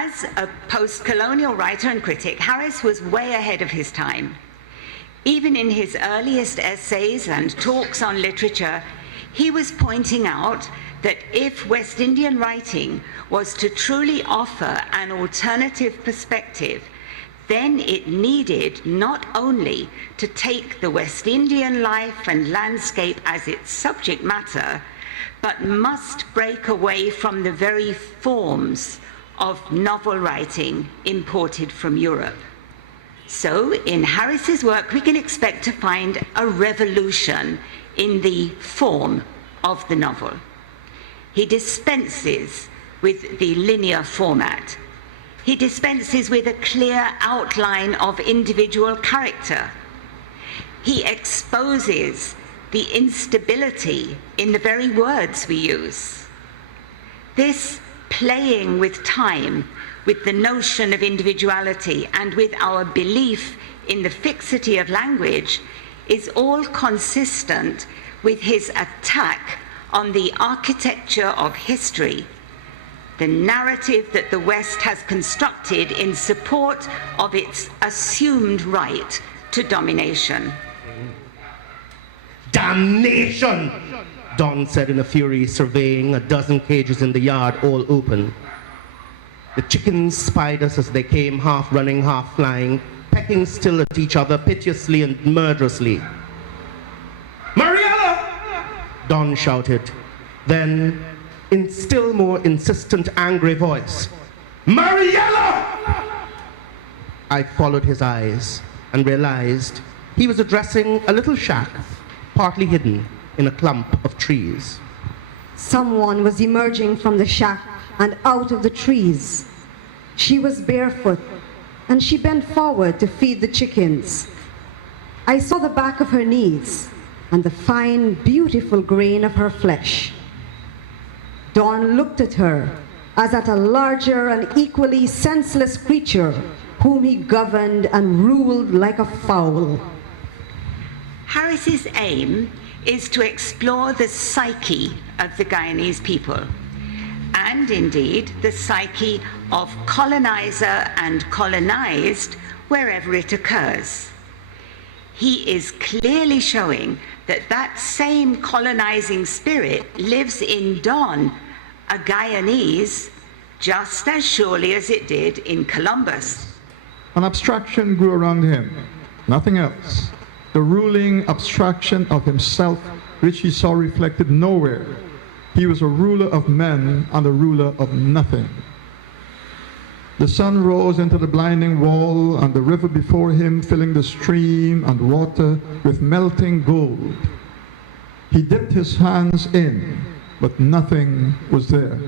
As a post-colonial writer and critic, Harris was way ahead of his time. Even in his earliest essays and talks on literature, he was pointing out that if West Indian writing was to truly offer an alternative perspective, then it needed not only to take the West Indian life and landscape as its subject matter, but must break away from the very forms of novel writing imported from Europe. So in Harris's work, we can expect to find a revolution in the form of the novel. He dispenses with the linear format. He dispenses with a clear outline of individual character. He exposes the instability in the very words we use. This playing with time, with the notion of individuality, and with our belief in the fixity of language is all consistent with his attack on the architecture of history, the narrative that the West has constructed in support of its assumed right to domination. Damnation! Don said in a fury, surveying a dozen cages in the yard, all open. The chickens spied us as they came, half running, half flying, pecking still at each other piteously and murderously. Mariella! Don shouted. Then, in still more insistent, angry voice, Mariella! I followed his eyes and realized he was addressing a little shack, partly hidden in a clump of trees. Someone was emerging from the shack and out of the trees. She was barefoot, and she bent forward to feed the chickens. I saw the back of her knees and the fine, beautiful grain of her flesh. Don looked at her as at a larger and equally senseless creature whom he governed and ruled like a fowl. Harris's aim is to explore the psyche of the Guyanese people, and indeed the psyche of colonizer and colonized wherever it occurs. He is clearly showing that that same colonizing spirit lives in Don, a Guyanese, just as surely as it did in Columbus. An abstraction grew around him, nothing else. The ruling abstraction of himself, which he saw reflected nowhere. He was a ruler of men and a ruler of nothing. The sun rose into the blinding wall, and the river before him filling the stream and water with melting gold. He dipped his hands in, but nothing was there.